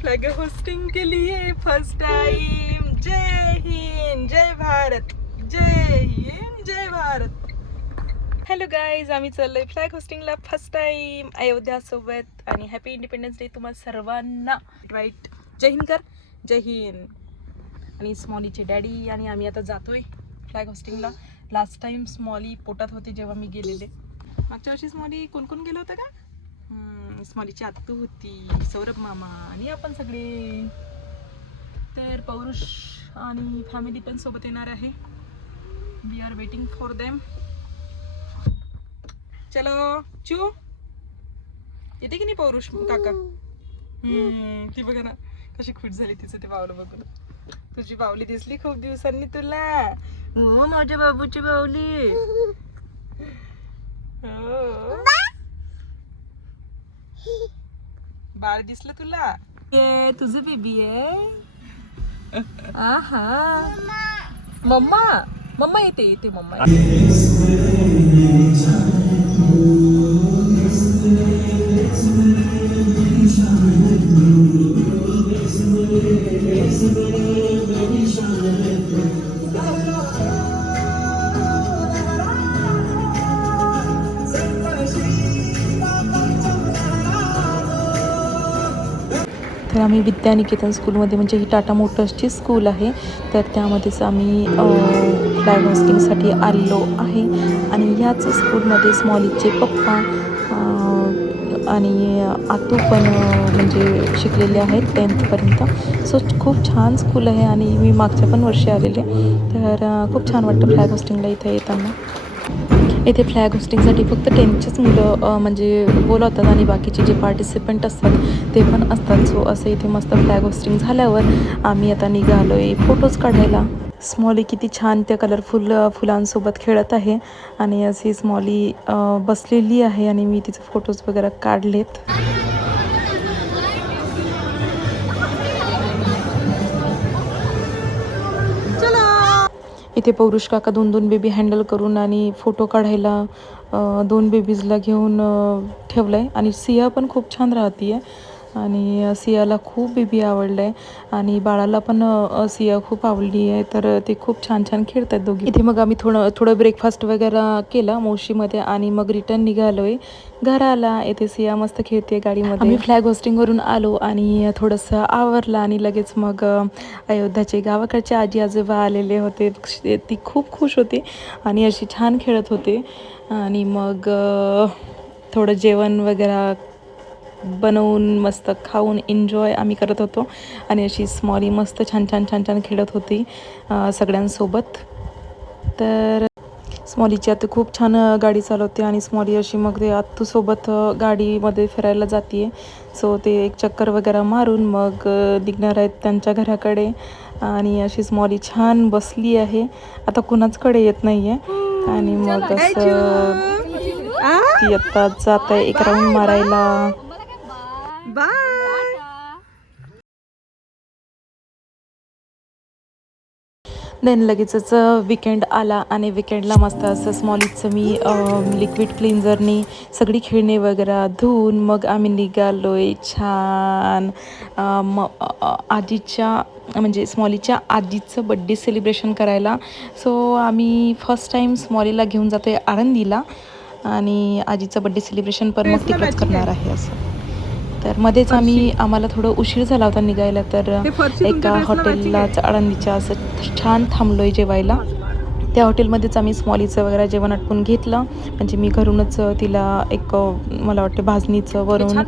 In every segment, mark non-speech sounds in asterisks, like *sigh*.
Flag hoisting के लिए first time जय हिंद जय भारत जय हिंद जय भारत. हॅलो गाईज आम्ही चाललोय फ्लॅग होस्टिंगला फर्स्ट टाइम अयोध्यासोबत आणि हॅपी इंडिपेंडन्स डे तुम्हाला सर्वांना. राईट जय हिंद कर. जय हिंद. आणि स्मॉलीचे डॅडी आणि आम्ही आता जातोय फ्लॅग होस्टिंगला लास्ट टाइम स्मॉली पोटात होते जेव्हा मी गेलेले. मागच्या वर्षी स्मॉली कोण कोण गेलं होतं का? स्मॉलीची आत्तू होती सौरभ मामा आणि आपण सगळे. तर पौरुष आणि फॅमिली पण सोबत येणार आहे. We are waiting for them चलो चू. येते की नाही पौरुष काका? हम्म, ती बघा ना कशी खुश झाली तिचं ते बावलं बघून. तुझी बावली दिसली खूप दिवसांनी तुला. मो माझ्या बाबूची बावली. हो. *laughs* बाळ दिसलं तुला? ये तुझं बेबी आहे *laughs* आहा. मम्मा मम्मा येते येते मम्मा *laughs* तर आम्ही विद्यानिकेतन स्कूलमध्ये म्हणजे ही टाटा मोटर्सची स्कूल आहे. तर त्यामध्येच आम्ही फ्लॅग होस्टिंगसाठी आलेलो आहे. आणि ह्याच स्कूलमध्ये स्मॉलीचे पप्पा आणि आतू पण म्हणजे शिकलेले आहेत टेन्थपर्यंत सो खूप छान स्कूल आहे आणि मी मागच्या पण वर्षी आलेले. तर खूप छान वाटतं फ्लॅग होस्टिंगला इथे येताना. इथे फ्लॅग होस्टिंगसाठी फक्त टेनचेच मुलं म्हणजे बोलवतात आणि बाकीचे जे पार्टिसिपंट असतात ते पण असतात. सो असं इथे मस्त फ्लॅग होस्टिंग झाल्यावर आम्ही आता निघालो आहे फोटोज काढायला. स्मॉली किती छान त्या कलरफुल फुलांसोबत खेळत आहे आणि अशी स्मॉली बसलेली आहे आणि मी तिचे फोटोज वगैरे काढलेत. इथे पौरुष काका दोन दोन बेबी हँडल करून आणि फोटो काढायला दोन बेबीजला घेऊन ठेवलं आहे आणि सिया पण खूप छान राहते आहे आणि सियाला खूप बेबी आवडलं आहे आणि बाळाला पण सिया खूप आवडली आहे. तर ते खूप छान छान खेळत आहेत दोघी इथे मग आम्ही थोडं थोडं ब्रेकफास्ट वगैरे केला मोशीमध्ये आणि मग रिटर्न निघालो आहे घराला येथे सिया मस्त खेळते गाडीमध्ये. आम्ही फ्लॅग होस्टिंगवरून आलो आणि थोडंसं आवरलं आणि लगेच मग अयोध्याचे गावाकडचे आजी आजोबा आलेले होते. ती खूप खुश होती आणि अशी छान खेळत होते. आणि मग थोडं जेवण वगैरे बनवून मस्त खाऊन एन्जॉय आम्ही करत होतो. आणि अशी स्मॉली मस्त छान छान छान छान खेळत होती सगळ्यांसोबत. तर स्मॉलीची आता खूप छान गाडी चालवते आणि स्मॉली अशी मग ते आत्तूसोबत गाडीमध्ये फिरायला जाते सो ते एक चक्कर वगैरे मारून मग निघणार आहेत त्यांच्या घराकडे. आणि अशी स्मॉली छान बसली आहे. आता कुणाचकडे येत नाही आहे आणि मग असं ती आता जात आहे एक राऊंड मारायला. बाय देन लगेचच विकेंड आला आणि विकेंडला मस्त असं स्मॉलीचं मी लिक्विड क्लिन्झरनी सगळी खेळणी वगैरे धुवून मग आम्ही निघालो आहे छान म आजीच्या म्हणजे स्मॉलीच्या आजीचं बड्डे सेलिब्रेशन करायला. सो आम्ही फर्स्ट टाईम स्मॉलीला घेऊन जातो आहे आळंदीला आणि आजीचं बड्डे सेलिब्रेशन पण मग तिकडंच करणार आहे असं. तर मध्येच आम्ही आम्हाला थोडं उशीर झाला होता निघायला तर एका हॉटेललाच आळंदीच्या असं छान थांबलोय जेवायला. त्या हॉटेलमध्येच आम्ही स्मॉलीचं वगैरे जेवण आटपून घेतलं. म्हणजे मी घरूनच तिला एक मला वाटतं भाजणीचं वरून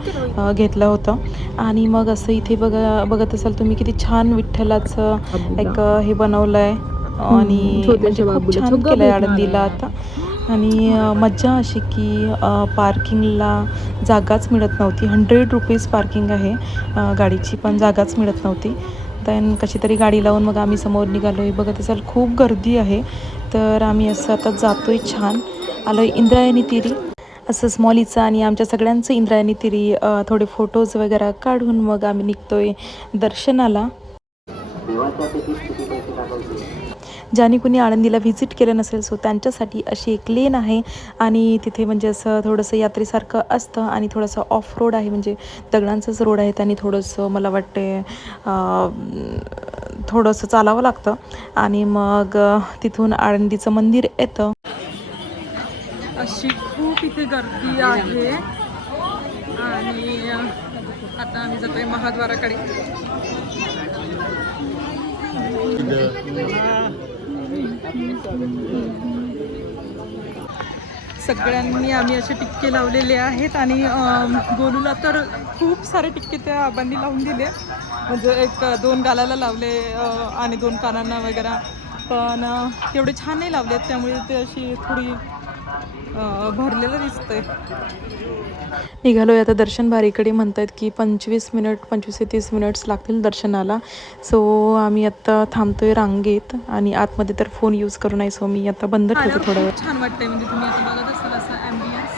घेतलं होतं. आणि मग असं इथे बघा बघत असाल तुम्ही किती छान विठ्ठलाचं एक हे बनवलं आहे आणि म्हणजे खूप छान केलं आहे आळंदीला आता. आणि मज्जा अशी की पार्किंगला जागाच मिळत नव्हती. हंड्रेड रुपीज पार्किंग आहे. गाडीची पण जागाच मिळत नव्हती. देन कशी तरी गाडी लावून मग आम्ही समोर निघालो. आहे बघत असाल खूप गर्दी आहे. तर आम्ही असं आता जातो आहे छान. आलो आहे इंद्रायणी तिरी. असं स्मॉलीचं आणि आमच्या सगळ्यांचं इंद्रायणी तिरी. थोडे फोटोज वगैरे काढून मग आम्ही निघतो आहे दर्शनाला ज्याने कुणी आळंदीला व्हिजिट केलं नसेल सो त्यांच्यासाठी अशी एक लेन आहे. आणि तिथे म्हणजे असं थोडंसं यात्रेसारखं असतं आणि थोडंसं ऑफ रोड आहे. म्हणजे दगडांचंच रोड आहे. आणि थोडंसं मला वाटते थोडंसं चालावं लागतं. आणि मग तिथून आळंदीचं मंदिर येतं. अशी खूप इथे गर्दी आहे. आणि आता आम्ही जातोय महाद्वाराकडे. सगळ्यांनी आम्ही असे टिक्के लावलेले आहेत आणि गोलूला तर खूप सारे टिक्के त्या आबांनी लावून दिले. म्हणजे एक दोन गालाला लावले आणि दोन कानांना वगैरे. पण तेवढे छान नाही लावलेत त्यामुळे ते अशी थोडी भरलेलं दिसतंय. निघालोय आता दर्शन बारीकडे. म्हणतायत की पंचवीस मिनिट पंचवीस ते तीस मिनिट्स लागतील दर्शनाला. सो आम्ही आता थांबतोय रांगेत आणि आतमध्ये तर फोन यूज करू नाही सो मी आता बंद ठेवते थोडा वेळ. छान वाटतंय. म्हणजे तुम्ही आता बघत असाल असं ॲम्बियन्स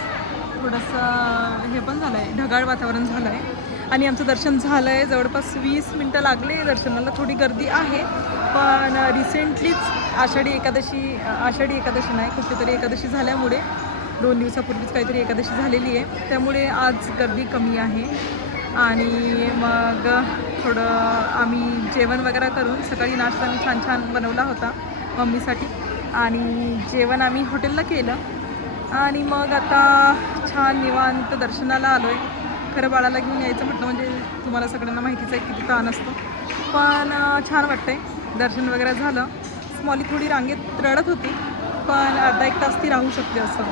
थोडंसं हे पण झालं आहे ढगाळ वातावरण झालं आहे आणि आमचं दर्शन झालं आहे जवळपास वीस मिनटं लागले दर्शनाला. थोडी गर्दी आहे पण रिसेंटलीच आषाढी एकादशी आषाढी एकादशी नाही कुठलीतरी एकादशी झाल्यामुळे दोन दिवसापूर्वीच काहीतरी एकादशी झालेली आहे. त्यामुळे आज गर्दी कमी आहे. आणि मग थोडं आम्ही जेवण वगैरे करून सकाळी नाश्ता मी छान छान बनवला होता मम्मीसाठी. आणि जेवण आम्ही हॉटेलला केलं. आणि मग आता छान निवांत दर्शनाला आलो आहे खरं बाळाला घेऊन यायचं म्हटलं म्हणजे तुम्हाला सगळ्यांना माहितीच आहे किती ताण असतो. पण छान वाटतंय. दर्शन वगैरे झालं. स्मॉली थोडी रांगेत रडत होती. पण अर्धा एक तास ती राहू शकते असं.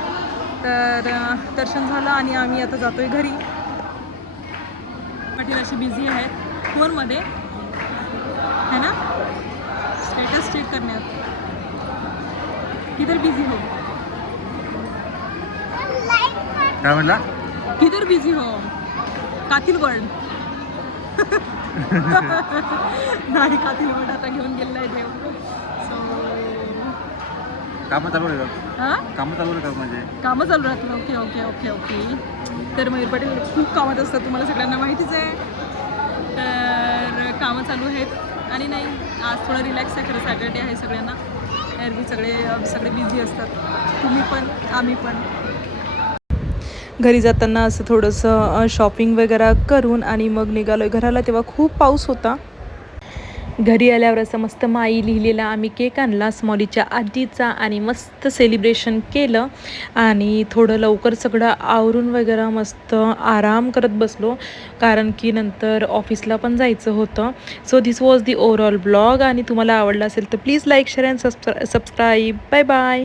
तर दर्शन झालं आणि आम्ही आता जातोय घरी. पाटील अशी बिझी आहेत. फोनमध्ये. है ना? स्टेटस चेक करण्यात. किधर बिझी हो. काय म्हणला? किधर बिझी हो. कातील वर्ड नाही कातील वर्ड आता घेऊन गेलेला आहे देव. सो कामं चालू आहे का? हां? कामं चालू आहे का म्हणजे? कामं चालू राहतील ओके ओके ओके ओके. तर मयूर पाटील खूप कामात असतात तुम्हाला सगळ्यांना माहितीच आहे. तर कामं चालू आहेत. आणि नाही आज थोडं रिलॅक्स आहे खरं सॅटर्डे आहे सगळ्यांना. एरवी सगळे सगळे बिझी असतात. तुम्ही पण आम्ही पण. घरी जाताना असं थोडंसं शॉपिंग वगैरे करून आणि मग निघालो घराला तेव्हा खूप पाऊस होता. घरी आल्यावर असं मस्त माई लिहिलेला आम्ही केक आणला स्मॉलीच्या आजीचा आणि मस्त सेलिब्रेशन केलं आणि थोडं लवकर सगळं आवरून वगैरे मस्त आराम करत बसलो. कारण की नंतर ऑफिसला पण जायचं होतं. So this was the overall blog आणि तुम्हाला आवडला असेल तर please like share and subscribe bye bye